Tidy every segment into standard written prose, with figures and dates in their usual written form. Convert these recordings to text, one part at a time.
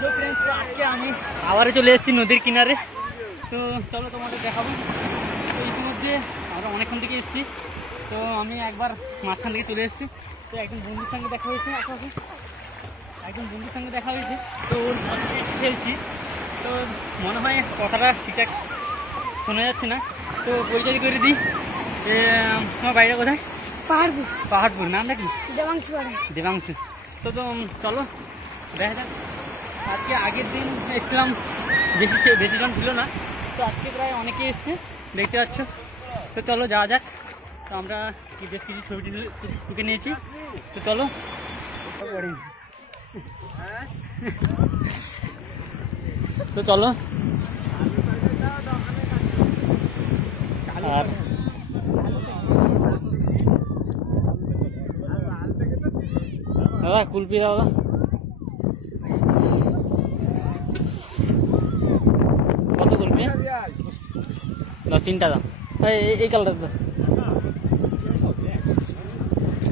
Hello friends, তো আজকে আমি আবারও চলে এসেছি নদীর কিনারে। তো চলো তোমাদের দেখাবো। তো ইতিমধ্যে আমরা অনেকক্ষণ থেকে এসেছি। তো আমি একবার মাঝখান থেকে চলে এসেছি। তো একজন বন্ধুর সঙ্গে দেখা হয়েছে, তো ওর সাথে খেলছি। তো মনে হয় কথাটা ঠিকঠাক শোনা যাচ্ছে না, তো পরিচয় করে দিই যে তোমার বাড়িটা কোথায়? পাহাড়পুর। নামটা কি? দেবাংশু। তো চলো দেখা যাক। আজকে আগের দিন এসেছিলাম, বেশি জন ছিল না, তো আজকে প্রায় অনেকে এসছে, দেখতে পাচ্ছ। তো চলো যাওয়া যাক। তো আমরা বেশ কিছু ছবি তুলে নিয়েছি, তো চলো। তো চলো। আর দাদা কুলপি দাদা, কত কুলপি? না 3টা দাম। এই কালারটা তো,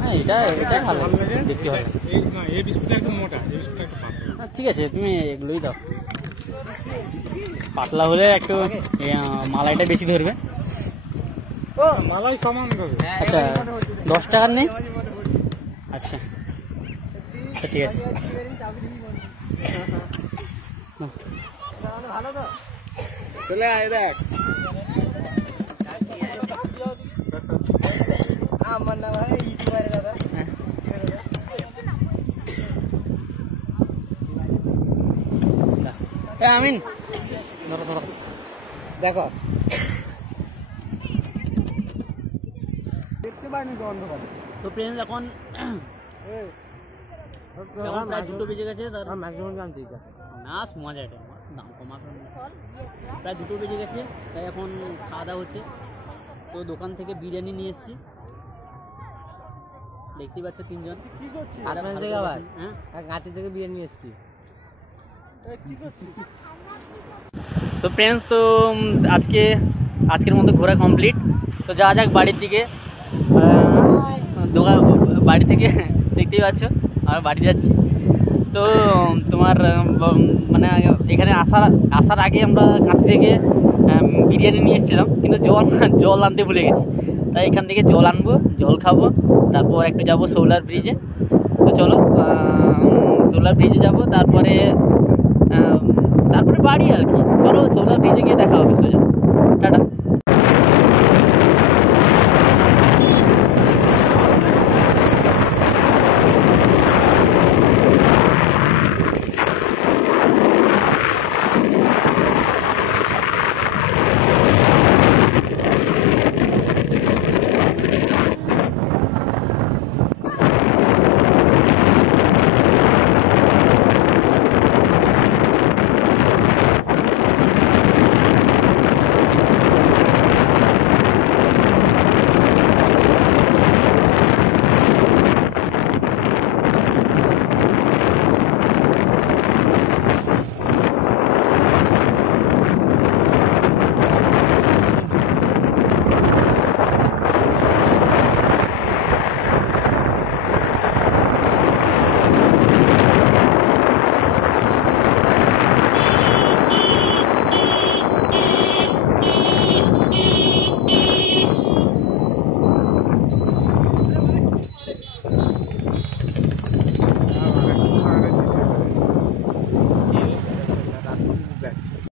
হ্যাঁ এটাই ভালো দেখতে হয়। ঠিক আছে, তুমি এগুলোই দাও। পাতলা হলে একটু মালাইটা বেশি ধরবে। আচ্ছা 10 টাকার নেই? আচ্ছা ঠিক আছে। ভালো তো চলে আয় দেখ। আমার নাম ইউটিউবারে দাদা। আমিন ধরো ধরো, দেখো দেখতে পাইনি তো অন্ধকারে। তো ফ্রেন্ডস এখন প্রায় 2টো বেজে গেছে। না শোনা যায়, এটা দাম কমা, প্রায় 2টো বেজে গেছে। তাই এখন খাওয়া দাওয়া হচ্ছে। তো দোকান থেকে বিরিয়ানি নিয়ে এসেছি, দেখতেই পাচ্ছ 3জন। গাছি থেকে বিরিয়ানি নিয়ে এসেছি। তো ফ্রেন্ডস, তো আজকের মতো ঘোরা কমপ্লিট। তো যাওয়া যাক বাড়ির দিকে। বাড়ি থেকে দেখতেই পাচ্ছ আমরা বাড়ি যাচ্ছি। তো তোমার মানে এখানে আসার আগে আমরা কাঁথি থেকে বিরিয়ানি নিয়ে এসেছিলাম, কিন্তু জল আনতে ভুলে গেছি। তাই এখান থেকে জল আনবো, জল খাবো, তারপর একটু যাবো সোলার ব্রিজে। তো চলো সোলার ব্রিজে যাবো, তারপরে বাড়ি আর কি। চলো সোলার ব্রিজে গিয়ে দেখা হবে। সোজা টাটা।